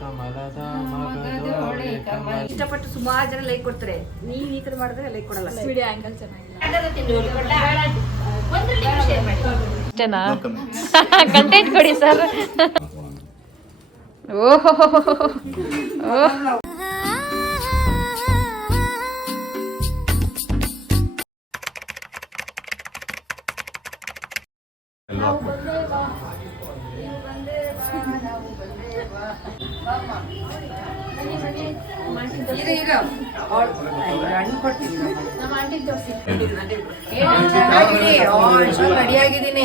ಕಮಲದ ಮಗದೋಳೆ ಕಮಲ. ಇಷ್ಟಪಟ್ಟು ಸುಮಾರು ಜನ ಲೈಕ್ ಕೊಡ್ತಾರೆ. ನೀವು ಈ ತರ ಮಾಡಿದ್ರೆ ಲೈಕ್ ಕೊಡಲ್ಲ. ವಿಡಿಯೋ ಆಂಗಲ್ ಚೆನ್ನಾಗಿಲ್ಲ. ಅಷ್ಟೇನಾ? ಕಂಟೆಂಟ್ ಕೊಡಿ ಸರ್. ಓಹೋ ರೆಡಿಯಾಗಿದ್ದೀನಿ.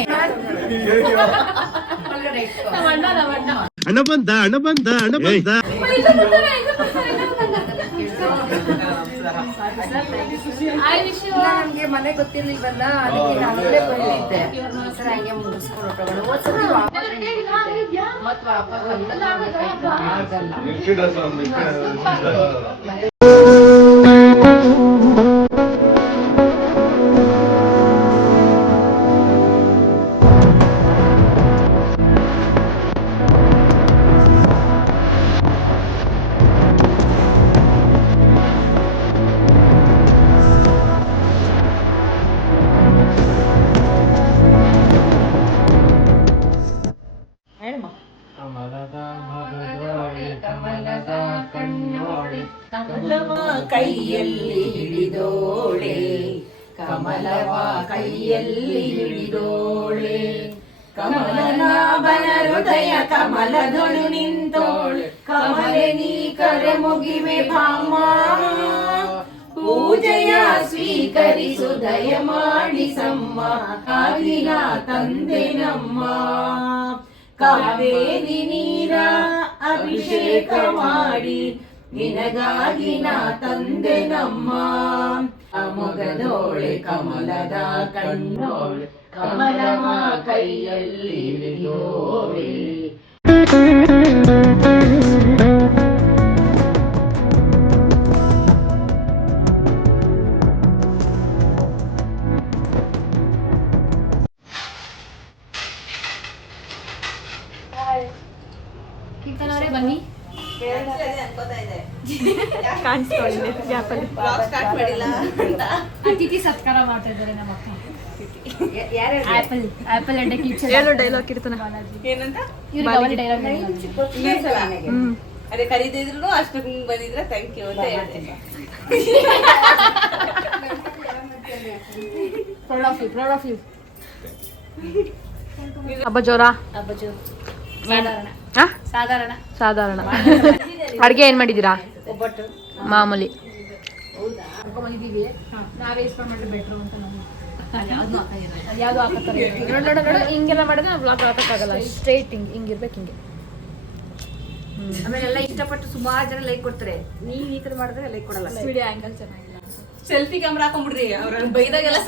ಹಣ ಬಂದ ನಮ್ಗೆ ಮನೆ ಗೊತ್ತಿರ್ಲಿಲ್ವಲ್ಲ, ಅದಕ್ಕೆ ನಾನಲ್ಲೇ ಬಂದಿದ್ದೆ. ಸರ್ ಹಂಗೆ ಮುಗಿಸ್ಕೊಂಡು ಕಮಲದ ಮಗದೋಳೆ ಕಮಲದ ಕಣ್ಣೋಳೆ ಕಮಲವ ಕೈಯಲ್ಲಿ ಹಿಡಿದೋಳೆ, ಕಮಲವ ಕೈಯಲ್ಲಿ ಹಿಡಿದೋಳೆ, ಕಮಲನಾಭನ ಹೃದಯ ಕಮಲದೊಳು ನಿಂತೋಳೆ, ಕಮಲೆ ನೀ ಕರೆ ಮುಗಿವೆ ಭಾಮ, ಪೂಜೆಯ ಸ್ವೀಕರಿಸು ದಯ ಮಾಡಿಸಮ್ಮ, ಕಾಲಿನ ತಂದೆ ನಮ್ಮ. ಕಾವೇರಿ ನೀರ ಅಭಿಷೇಕ ಮಾಡಿ ನಿನಗಾಗಿ ನಾ ತಂದೆ ನಮ್ಮ. ಮೊಗದೋಳೆ ಕಮಲದ ಕಣ್ಣೋಳೆ, ಕಮಲವ ಕೈಯಲ್ಲಿ ಹಿಡಿದೋಳೆ. ಕೀರ್ತನವರೇ ಬನ್ನಿ. ಅತಿಥಿ ಸತ್ಕಾರ ಮಾಡ್ತಾ ಇದ್ದಾರೆ ನಮ್ಮ ಅಕ್ಕ. ಆಪಲ್ ಎಡ್ಡೆ ಹೇಳು ಡೈಲಾಗ್ ಕೀರ್ತನ. ಏನಂತ ಡೈಲಾಗ್ ಅದೇ ಕರೀದಿದ್ರು ಅಷ್ಟು ಬಂದಿದ್ರೆ ಥ್ಯಾಂಕ್ ಯು ಅಂತ ಹೇಳ್ದೆ. Proud of you. ಹಬ್ಬ ಜೋರ? ಸಾಧಾರಣ. ಸಾಧಾರಣ. ಅಡ್ಗೆ ಏನ್ ಮಾಡಿದೀರಾ? ಒಬ್ಬಟ್ಟು ಮಾಮೂಲಿ. ಬಂದಿದ್ದೀವಿ, ನಾವೇ ಇಸ್ಕೊಂಡು ಮಾಡಿದ್ರೆ ಬೆಟ್ರು ಅಂತ ನಮ್ಗೆ. ಯಾವ್ದು ಹಾಕತ್ತಾರೆ ನೋಡ ಹಿಂಗೆಲ್ಲ ಮಾಡಿದ್ರೆ ನಾವು ಬ್ಲಾಗ್ ಹಾಕಕ್ಕಾಗಲ್ಲ. ಸ್ಟ್ರೈಟ್ ಹಿಂಗಿರ್ಬೇಕು ಹಿಂಗೆ. ಆಮೇಲೆ ಎಲ್ಲ ಇಷ್ಟಪಟ್ಟು ಸುಮಾರು ಜನ ಲೈಕ್ ಕೊಡ್ತಾರೆ. ನೀವು ಈ ತರ ಮಾಡಿದ್ರೆ ಲೈಕ್ ಕೊಡಲ್ಲ. ವಿಡಿಯೋ ಆಂಗಲ್ ಚೆನ್ನಾಗಿಲ್ಲ. ಸೆಲ್ಫಿ ಕ್ಯಾಮ್ರಾ ಹಾಕೊಂಡ್ಬಿಡ್ರಿ. ಅವ್ರ ಬೈದಾಗೆಲ್ಲ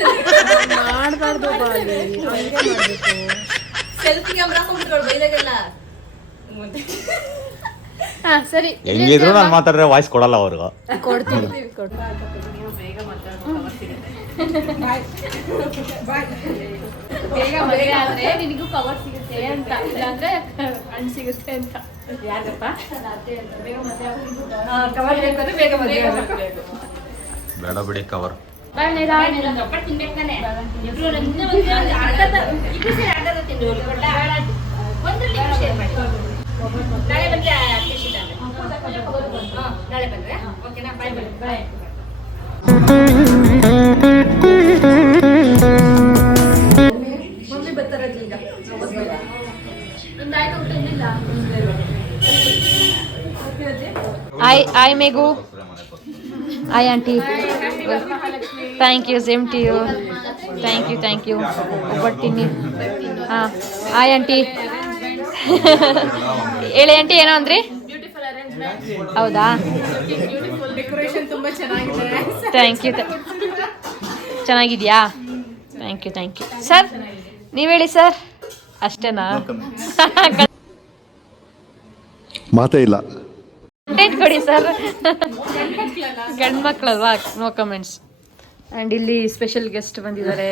ಮಾಡ್ಬಾರ್ದು, ಹಂಗೆ ಮಾಡ್ಬೇಕು. ಸೆಲ್ಫಿ ಕ್ಯಾಮ್ರಾ ಹಾಕೊಂಡ್ಬಿಡ್ರಿ ಅವ್ರು ಬೈದಾಗೆಲ್ಲ. ಹಾ ಸರಿ, ಹೆಂಗಿದ್ರು ನಾನು ಮಾತಾಡಿದ್ರೆ ವಾಯ್ಸ್ ಕೊಡಲ್ಲ ಅವ್ರಿಗೆ. ಕೊಡ್ತೀವಿ. ಬೇಗ ಮದುವೆ ಆದ್ರೆ ನಿನಗೂ ಕವರ್ ಸಿಗುತ್ತೆ ಅಂತ, ಇಲ್ಲಾಂದ್ರೆ ಹಣ್ಣು ಸಿಗುತ್ತೆ ಅಂತ. ಯಾಕಪ್ಪ ಬೇಗ ಮದುವೆ ಕವರ್ ಬೇಕಾದ್ರೆ ಬೇಗ ಮದುವೆ ಆಗ್ಬೇಕು. ಬೇಡ ಬಿಡಿ ಕವರ್. ಒಬ್ಬಟ್ಟು ತಿನ್ಬೇಕು ತಾನೆ? ಇಬ್ರು ಇಬ್ರು ಸೇರಿ ಅರ್ಧ ತಿಂದು ಒಂದ್ರಲ್ಲಿ ಶೇರ್ ಮಾಡಿ. ನಾಳೆ ಬಂದ್ರೆ ನಾಳೆ ಬಂದ್ರೆ ಓಕೆನಾ? ಬಾಯ್ ಬಾಯ್. ಮಮ್ಮಿ ಬರ್ತಾರಜ್ಜಿ ಈಗ. ನಿಂದಾಯ್ತು ಊಟ? ಇನ್ನಿಲ್ಲ. Hi Megu. Hi aunty. Thank you, same to you. Thank you. ಒಬ್ಬಟ್ಟಿನಿ. ಹಾ ಹಾಯ್ ಆಂಟಿ. ಹೇಳಿ ಆಂಟಿ, ಏನೋ ಅಂದ್ರಿ? ಹೌದಾ? ಡೆಕೋರೇಷನ್ ತುಂಬಾ ಚೆನ್ನಾಗಿದೆ. Thank you. ಚೆನ್ನಾಗಿದ್ಯಾ? Thank you. ಸರ್ ನೀವು ಹೇಳಿ ಸರ್. ಅಷ್ಟೇನಾ? ಮಾತೇ ಇಲ್ಲ. ಕಂಟೆಂಟ್ ಕೊಡಿ ಸರ್. ಗಂಡು ಮಕ್ಕಳಲ್ವಾ, ನೋ ಕಮೆಂಟ್ಸ್. ಆ್ಯಂಡ್ ಇಲ್ಲಿ ಸ್ಪೆಷಲ್ ಗೆಸ್ಟ್ ಬಂದಿದ್ದಾರೆ.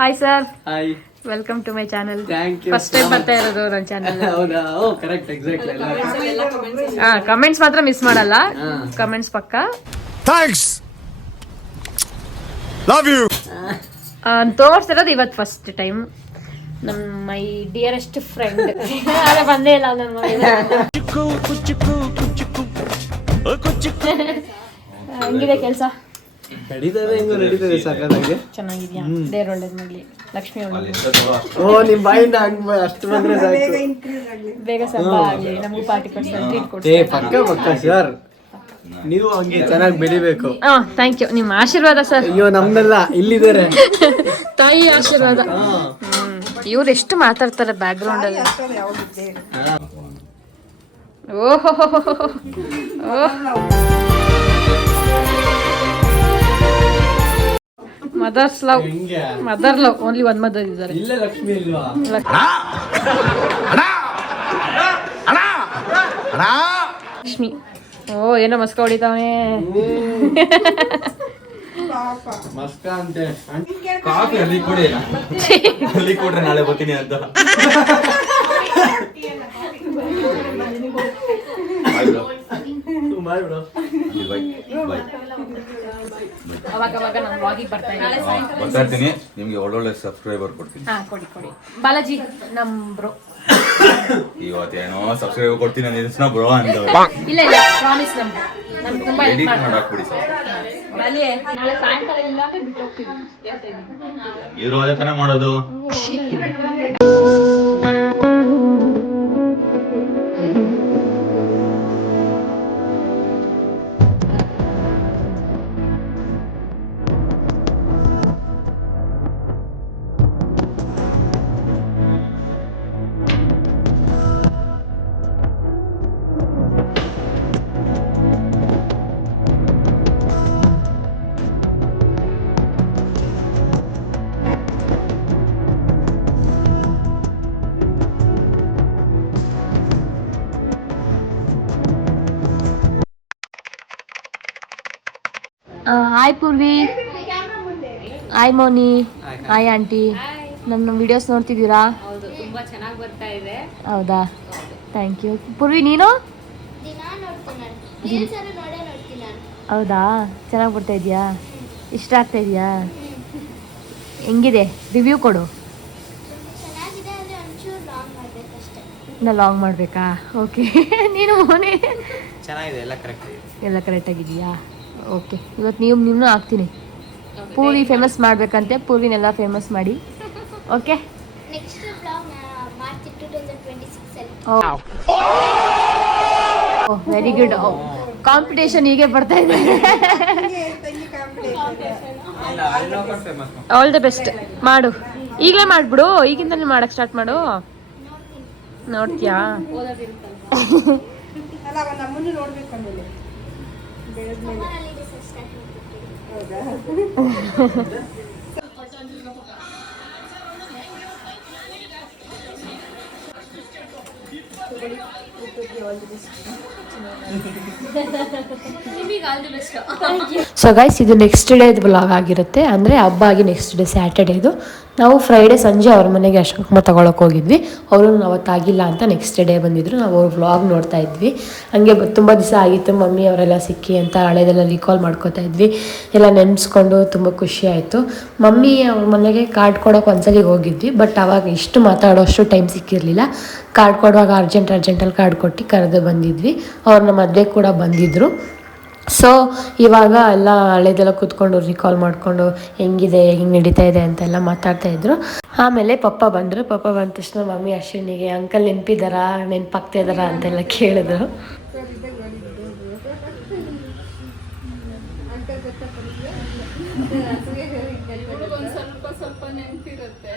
Hi sir. Welcome to my channel. Thank you. First time ಬರ್ತಾ ಇರೋದು ನನ್ನ ಚಾನಲ್. ಹೌದಾ? Oh correct, exactly. ಕಮೆಂಟ್ಸ್ ಮಾತ್ರ ಮಿಸ್ ಮಾಡಲ್ಲ, ಕಮೆಂಟ್ಸ್ ಪಕ್ಕ. Thanks, love you. ತೋರಿಸ್ತಿರೋದು ಇವತ್ತು ಫಸ್ಟ್ ಟೈಮ್. ನಮ್ಮ ಮೈ ಡಿಯರೆಸ್ಟ್ ಫ್ರೆಂಡ್ ಅದೇ ಬಂದೇ ಇಲ್ಲ ನನ್ನ ಹಂಗಿದೆ ಕೆಲಸ. ನಡೀತದೆ ಸಾಕಾದಂಗೆ. ಚೆನ್ನಾಗಿದ್ಯಾ? ದೇವ್ರ ಒಳ್ಳೇದು ಮಾಡಲಿ, ಲಕ್ಷ್ಮಿ ಒಳ್ಳೇದು. ಓ ನಿಮ್ ಬಾಯಿಂದ ಹಂಗ್ ಅಷ್ಟು ಬಂದ್ರೆ ಸಾಕು. ಬೇಗ ಸಂಬಳ ಆಗಲಿ, ನಮಗೂ 40% ಟ್ರೀಟ್ ಕೊಡ್ತೀವಿ. ಪಕ್ಕ ಸರ್, ನೀವು ಹಂಗೆ ಚೆನ್ನಾಗಿ ಬೆಳಿಬೇಕು. ಥ್ಯಾಂಕ್ ಯು, ನಿಮ್ಮ ಆಶೀರ್ವಾದ ಸರ್. ಅಯ್ಯೋ ನಮ್ದೆಲ್ಲ ಇಲ್ಲಿದ್ದಾರೆ. ತಾಯಿ ಆಶೀರ್ವಾದ. ಇವ್ರು ಎಷ್ಟು ಮಾತಾಡ್ತಾರೆ ಬ್ಯಾಕ್ ಗ್ರೌಂಡ್ ಅಲ್ಲಿ. ಓಹೋ mother's love, mother love. Only one mother ಇದ್ದಾರೆ. ಇಲ್ಲ ಲಕ್ಷ್ಮಿ ಇಲ್ವಾ? ಲಕ್ಷ್ಮಿ. ಓ ಏನೋ ಮಸ್ಕ ಹೊಡಿತಾವನೆ. ಮಸ್ಕ ಅಂತೆ. ಕಾಫಿ ಅಲ್ಲಿ ಕೊಡಿ, ಅಲ್ಲಿ ಕೊಡ್ರೆ ನಾಳೆ ಬರ್ತೀನಿ ಅಂತ. ಅವಾಗ ನಾನು ವಾಕಿಂಗ್ ಬರ್ತಾ ಬರ್ತೀನಿ, ನಿಮ್ಗೆ ಒಳ್ಳೊಳ್ಳೆ ಸಬ್ಸ್ಕ್ರೈಬರ್ ಕೊಡ್ತೀನಿ. ಕೊಡಿ ಕೊಡಿ ಬಾಲಾಜಿ, ನಮ್ ಬ್ರೋ. ಇವತ್ತೇನೋ ಸಬ್ಸ್ಕ್ರೈಬರ್ ಕೊಡ್ತೀನಿ ಅಂದಿದ್ನ ಬ್ರೋ ಅಂತ. ಇಲ್ಲ ಇಲ್ಲ, ಪ್ರಾಮಿಸ್. ನಮ್ಗೆ ತುಂಬಾ ಎಡಿಟ್ ಮಾಡಾಕ್ಬಿಡಿ ಸರ್. ನಾಳೆ ಸಾಯಂಕಾಲ ಇಲ್ಲ ಅಂದ್ರೆ ಬಿಟ್ಟು ಹೋಗ್ತೀವಿ. ಇವ್ರು ಅದೇ ತಾನೇ ಮಾಡೋದು. Hi Purvi, hi Moni, hi aunty. ನನ್ನ ವಿಡಿಯೋಸ್ ನೋಡ್ತಿದ್ದೀರಾ? ಹೌದು, ತುಂಬಾ ಚೆನ್ನಾಗಿ ಬರ್ತಾ ಇದೆ. ಹೌದಾ? Thank you. ಪೂರ್ವಿ ನೀನು? ಹೌದಾ? ಚೆನ್ನಾಗಿ ಬರ್ತಾ ಇದೆಯಾ? ಇಷ್ಟ ಆಗ್ತಾ ಇದೆಯಾ? ಹೆಂಗಿದೆ? ರಿವ್ಯೂ ಕೊಡು. ಇನ್ನು ಲಾಂಗ್ ಮಾಡಬೇಕಾ? ಓಕೆ. ನೀನು ಮೋನಿ? ಚೆನ್ನಾಗಿದೆ, ಎಲ್ಲ ಕರೆಕ್ಟ್. ಎಲ್ಲ ಕರೆಕ್ಟಾಗಿದೆಯಾ? ಓಕೆ. ಇವತ್ತು ನಿಮ್ಮನ್ನು ಹಾಕ್ತೀನಿ. ಪೂರಿ ಫೇಮಸ್ ಮಾಡಬೇಕಂತೆ, ಪೂರಿನೆಲ್ಲ ಫೇಮಸ್ ಮಾಡಿ. ಓಕೆ. ಓಹ್ ವೆರಿ ಗುಡ್. ಕಾಂಪಿಟೇಷನ್ ಹೀಗೆ ಬರ್ತಾ ಇದೆ. All the best. ಮಾಡು, ಈಗಲೇ ಮಾಡಿಬಿಡು. ಈಗಿಂದಲೇ ಮಾಡಕ್ಕೆ ಸ್ಟಾರ್ಟ್ ಮಾಡು. ನೋಡ್ತೀಯಾ? ಸೊ ಗೈಸ್, ಇದು ನೆಕ್ಸ್ಟ್ ಡೇದು ಬ್ಲಾಗ್ ಆಗಿರುತ್ತೆ. ಅಂದರೆ ಹಬ್ಬ ಆಗಿ ನೆಕ್ಸ್ಟ್ ಡೇ ಸ್ಯಾಟರ್ಡೇದು. ನಾವು ಫ್ರೈಡೇ ಸಂಜೆ ಅವ್ರ ಮನೆಗೆ ಅಶೋಕಮ್ಮ ತಗೊಳಕ್ಕೆ ಹೋಗಿದ್ವಿ. ಅವರು ಅವತ್ತಾಗಿಲ್ಲ ಅಂತ ನೆಕ್ಸ್ಟ್ ಡೇ ಬಂದಿದ್ರು. ನಾವು ಅವ್ರ ವ್ಲಾಗ್ ನೋಡ್ತಾ ಇದ್ವಿ. ಹಂಗೆ ತುಂಬ ದಿವಸ ಆಗಿತ್ತು ಮಮ್ಮಿ ಅವರೆಲ್ಲ ಸಿಕ್ಕಿ ಅಂತ ಹಳೆದೆಲ್ಲ ರಿಕಾಲ್ ಮಾಡ್ಕೋತಾ ಇದ್ವಿ. ಎಲ್ಲ ನೆನೆಸ್ಕೊಂಡು ತುಂಬ ಖುಷಿ ಆಯಿತು. ಮಮ್ಮಿ ಅವ್ರ ಮನೆಗೆ ಕಾರ್ಡ್ ಕೊಡೋಕೆ ಒಂದ್ಸಲಿ ಹೋಗಿದ್ವಿ. ಬಟ್ ಅವಾಗ ಇಷ್ಟು ಮಾತಾಡೋಷ್ಟು ಟೈಮ್ ಸಿಕ್ಕಿರಲಿಲ್ಲ. ಕಾರ್ಡ್ ಕೊಡುವಾಗ ಅರ್ಜೆಂಟಲ್ಲಿ ಕಾರ್ಡ್ ಕೊಟ್ಟು ಕರೆದು ಬಂದಿದ್ವಿ. ಅವ್ರನ್ನ ಮದುವೆ ಕೂಡ ಬಂದಿದ್ದರು. ಸೊ ಇವಾಗ ಎಲ್ಲ ಹಳೆದೆಲ್ಲ ಕೂತ್ಕೊಂಡು ರಿಕಾಲ್ ಮಾಡಿಕೊಂಡು ಹೆಂಗಿದೆ, ಹೆಂಗೆ ನಡೀತಾ ಇದೆ ಅಂತೆಲ್ಲ ಮಾತಾಡ್ತಾಯಿದ್ರು. ಆಮೇಲೆ ಪಪ್ಪ ಬಂದರು. ಪಪ್ಪ ಬಂದ ತಕ್ಷಣ ಮಮ್ಮಿ ಅಶ್ವಿನಿಗೆ ಅಂಕಲ್ ನೆನಪಿದ್ದಾರಾ, ನೆನಪಾಗ್ತಾ ಇದ್ದಾರಾ ಅಂತೆಲ್ಲ ಕೇಳಿದ್ರು. ಸ್ವಲ್ಪ ನೆನಪಿರುತ್ತೆ.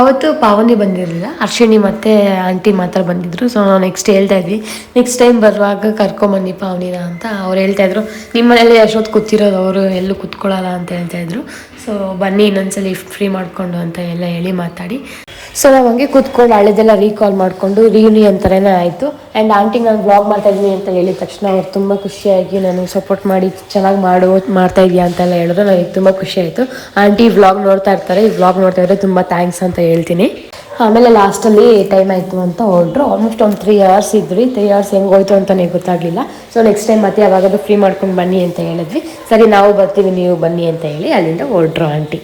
ಅವತ್ತು ಪಾವನಿ ಬಂದಿರಲಿಲ್ಲ, ಅರ್ಶಿಣಿ ಮತ್ತು ಆಂಟಿ ಮಾತ್ರ ಬಂದಿದ್ದರು. ಸೊ ನಾವು ನೆಕ್ಸ್ಟ್ ಹೇಳ್ತಾ ಇದ್ವಿ, ನೆಕ್ಸ್ಟ್ ಟೈಮ್ ಬರುವಾಗ ಕರ್ಕೊಂಬನ್ನಿ ಪಾವನಿನ ಅಂತ. ಅವ್ರು ಹೇಳ್ತಾಯಿದ್ರು, ನಿಮ್ಮ ಮನೇಲಿ ಎಷ್ಟೊತ್ತು ಕೂತಿರೋದು, ಅವರು ಎಲ್ಲೂ ಕೂತ್ಕೊಳ್ಳಲ್ಲ ಅಂತ ಹೇಳ್ತಾಯಿದ್ರು. ಸೊ ಬನ್ನಿ ಇನ್ನೊಂದ್ಸಲಿ ಫ್ರೀ ಮಾಡಿಕೊಂಡು ಅಂತ ಎಲ್ಲ ಹೇಳಿ ಮಾತಾಡಿ ಸೊ ನಾವು ಹಂಗೆ ಕೂತ್ಕೊಂಡು ಹಳೆದೆಲ್ಲ ರೀಕಾಲ್ ಮಾಡಿಕೊಂಡು ರಿಯೂನಿಯನ್ ಥರನೇ ಆಯಿತು. ಆ್ಯಂಡ್ ಆಂಟಿಗೆ ನಾನು ವ್ಲಾಗ್ ಮಾಡ್ತಾಯಿದ್ದೀನಿ ಅಂತ ಹೇಳಿದ ತಕ್ಷಣ ಅವ್ರು ತುಂಬ ಖುಷಿಯಾಗಿ ನನಗೆ ಸಪೋರ್ಟ್ ಮಾಡಿ ಚೆನ್ನಾಗಿ ಮಾಡ್ತಾ ಇದೆಯಾ ಅಂತೆಲ್ಲ ಹೇಳಿದ್ರು. ನನಗೆ ತುಂಬ ಖುಷಿ ಆಯಿತು. ಆಂಟಿ ವ್ಲಾಗ್ ನೋಡ್ತಾ ಇರ್ತಾರೆ, ಈ ವ್ಲಾಗ್ ನೋಡ್ತಾ ಇದ್ರೆ ತುಂಬ ಥ್ಯಾಂಕ್ಸ್ ಅಂತ ಹೇಳ್ತೀನಿ. ಆಮೇಲೆ ಲಾಸ್ಟಲ್ಲಿ ಟೈಮ್ ಆಯಿತು ಅಂತ ಹೊರಟ್ರು. ಆಲ್ಮೋಸ್ಟ್ ಒಂದು 3 hours ಇದ್ವಿ. 3 hours ಹೆಂಗೆ ಹೋಯ್ತು ಅಂತಲೇ ಗೊತ್ತಾಗಲಿಲ್ಲ. ಸೊ ನೆಕ್ಸ್ಟ್ ಟೈಮ್ ಮತ್ತೆ ಯಾವಾಗಾದ್ರೂ ಫ್ರೀ ಮಾಡ್ಕೊಂಡು ಬನ್ನಿ ಅಂತ ಹೇಳಿದ್ವಿ. ಸರಿ ನಾವು ಬರ್ತೀವಿ, ನೀವು ಬನ್ನಿ ಅಂತ ಹೇಳಿ ಅಲ್ಲಿಂದ ಹೊರಟ್ರು ಆಂಟಿ.